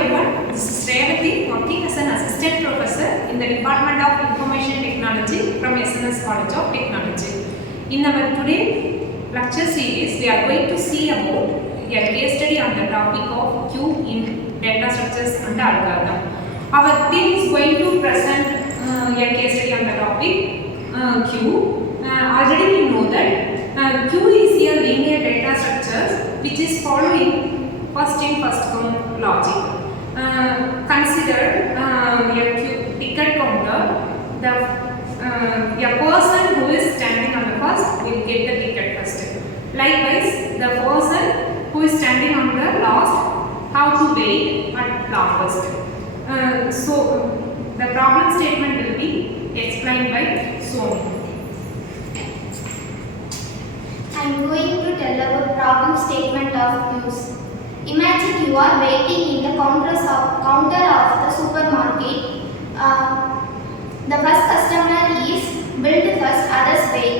everyone, this is Revati working as an assistant professor in the Department of Information Technology from SNS College of Technology. In our today lecture series, we are going to see about a case study on the topic of queue in data structures and algorithm. Our team is going to present a case study on the topic queue. Already we know that queue is a linear data structure which is following first in first come logic. Consider a ticket counter. A person who is standing on the first will get the ticket first. Likewise, the person who is standing on the last have to wait at longest. So the problem statement will be explained by Sony. I am going to tell about problem statement of queues. Imagine you are waiting in the counter of the supermarket. The first customer is billed first, others wait.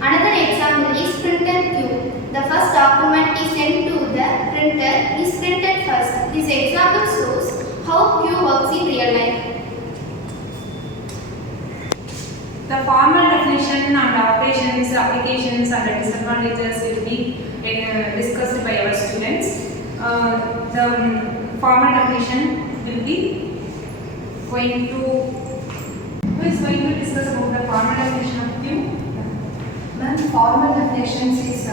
Another example is printer queue. The first document is sent to the printer is printed first. This example shows how queue works in real life. The formal definition and operations, applications and the disadvantages will be discussed by our students. The formal definition will be going to, who is going to discuss about the formal definition of queue? Ma'am, formal definitions is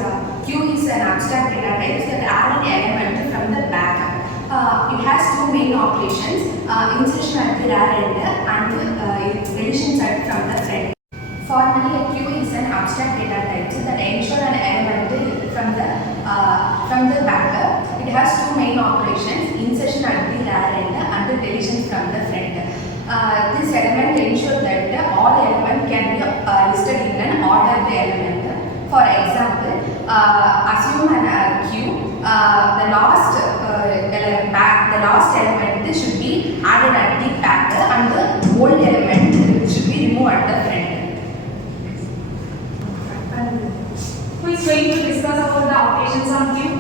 queue is an abstract data type that add an element from the back. It has two main operations, insertion at the rear end and deletion side from the front. Formally, a queue is an abstract data type that ensure an element from the back. It has two main operations, insertion at the rear end and deletion from the front. This element ensures that all elements can be listed in an ordered element. For example, assume an queue. The last element should be added at the back and the old element should be removed at the front. Who is going to discuss about the operations of queue?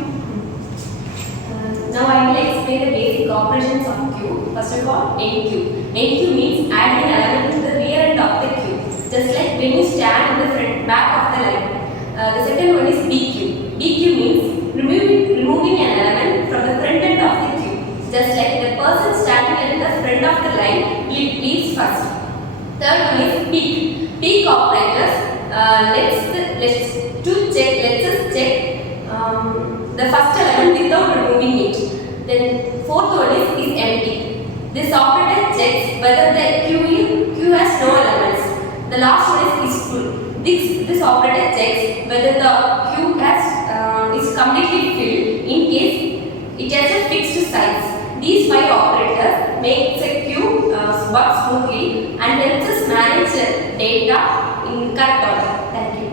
Now I will explain the basic operations of queue. First of all, enqueue. Enqueue means adding an element to the rear end of the queue, just like when you stand in the back of the line. The second one is dequeue. Dequeue means removing an element from the front end of the queue, just like the person standing at the front of the line leaves first. Third one is peak. Peak operators. Let's us check the first element without removing it. Then fourth one is empty. This operator checks whether the queue has no elements. The last one is full. This operator checks whether the queue is completely filled in case it has a fixed size. These five operators make the queue work smoothly and helps us manage data in correct order. Thank you.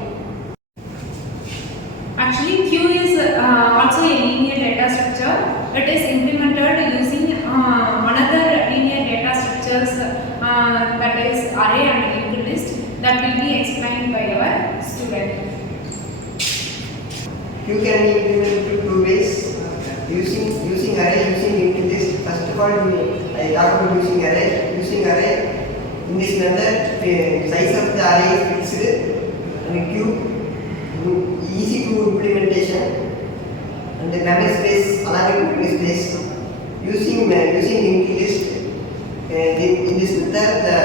Actually, queue is also a linear data structure. It is implemented using another linear data structures that is array and linked list that will be explained by our student. Queue can be implemented two ways. Using array, using linked list. First of all, I talk about using array. Using array, in this method, the size of the array is fixed and queue easy to implementation and the memory space, allowing memory space. Using linked list, in this method, the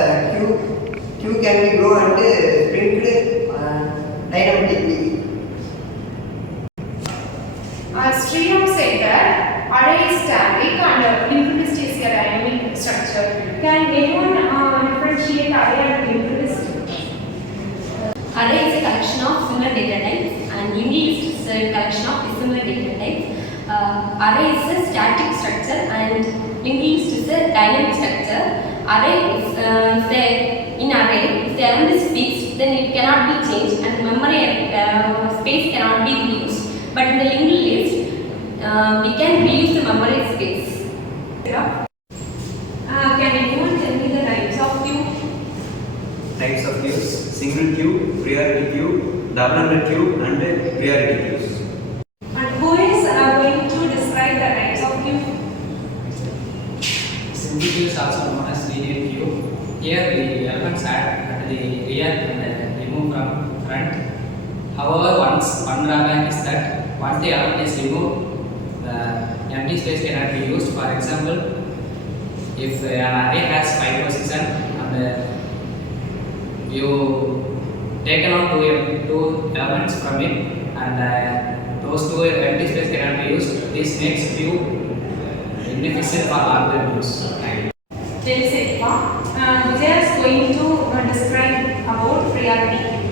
queue can be grown and printed dynamically. As Sriram said that array is static and linked list is a dynamic structure. Can anyone differentiate array and linked list? Array is a collection of similar data types and linked list is a collection of dissimilar data types. Array is a static structure and linked list is a dynamic structure. Array is in array, if the element is fixed, then it cannot be changed and the memory space cannot be used. But in the linked list, we can reuse the memory space. Can anyone tell me the types of queue? Types of queues: single queue, priority queue, double-ended queue, and priority queues. And who is going to describe the types of queue? Simple queue is also known as linear queue. Here the elements add at the rear and remove from front. However, one drawback is that once the element is removed, the empty space cannot be used. For example, if an array has 5 positions and you taken out two elements from it and those two empty space cannot be used, this makes queue inefficient for long-term use. Well said, Pa. Vijay is going to describe about priority queue.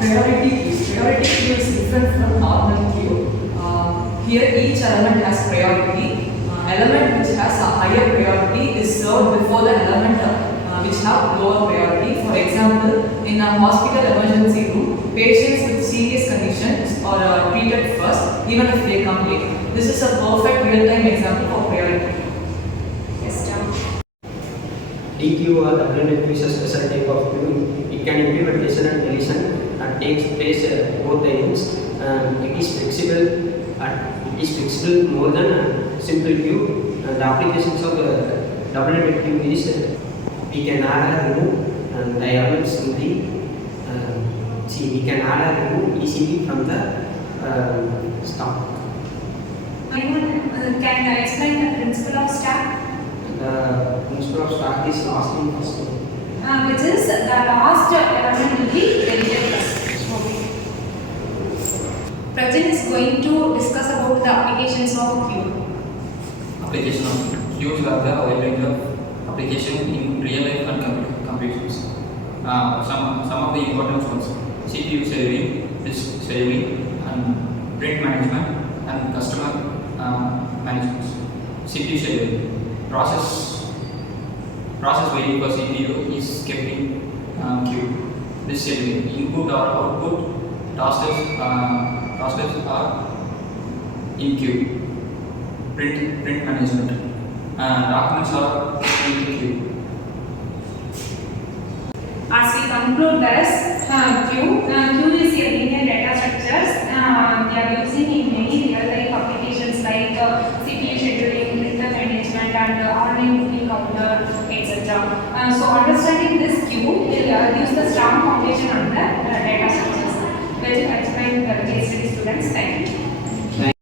Priority queue is different from normal queue. Here each element has priority. Element which has a higher priority is served before the element which have lower priority. For example, in a hospital emergency room, patients with serious conditions are treated first even if they come late. This is a perfect real-time example of priority. Yes, Tom. dequeue or the blended queue is a special type of queue. It can implementation and deletion and takes place both the ends. It is flexible more than a simple queue. The applications of double-ended queue is we can add or remove the elements in the we can add or remove easily from the stock. Anyone can explain the principle of stack? The principle of stack is last in first. Which is the last element will be deleted first. Okay. Prajan is going to discuss about the applications of queue. Application of queues are the wide range of application in real life and computations. Some of the important ones: CPU saving, disk saving, and print management and customer management. CPU saving process waiting for CPU is kept in queue. Disk saving input or output tasks are in queue. Print management documents are in queue. As we conclude this, queue is a linear data structures. They are using in many real-life applications like CPU scheduling, printer management, and online booking counter, etc. So understanding this queue will gives the strong foundation on the data structures. Well explained, case study students. Thank you.